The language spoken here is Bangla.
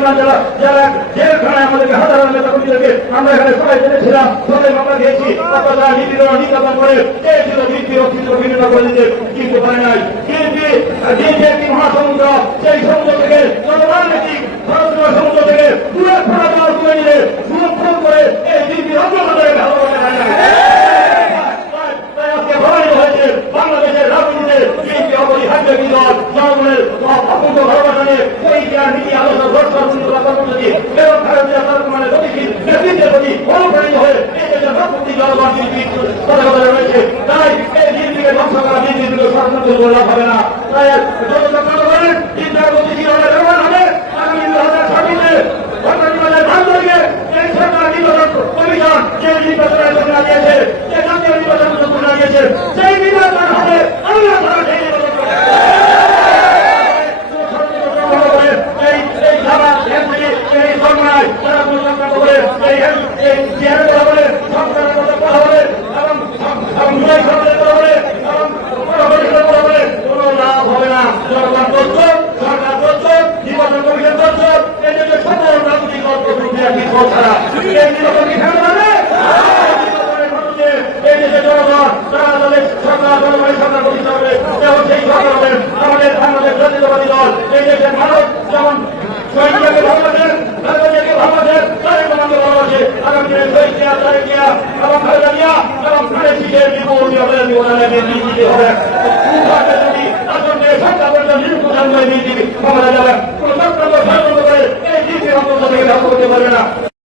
সুলাইমান যারা যারা জেলখানায় আমাদেরকে হাজার হাজার কর্মীদেরকে আমরা এখানে সবাই জেনেছিলাম সবাই মামলা দিয়েছি তারা নিপীড়ন নির্যাতন করে চেয়েছিল বৃত্তি রক্ষিত বিভিন্ন কলেজে কিন্তু পারে নাই। কিন্তু যে যে একটি মহাসমুদ্র, সেই সমুদ্র থেকে জনমানবিক ভারতীয় সমুদ্র থেকে দূরে হবে না கணக்கில் கணக்கில் கணக்கில் கணக்கில் கணக்கில் கணக்கில் கணக்கில்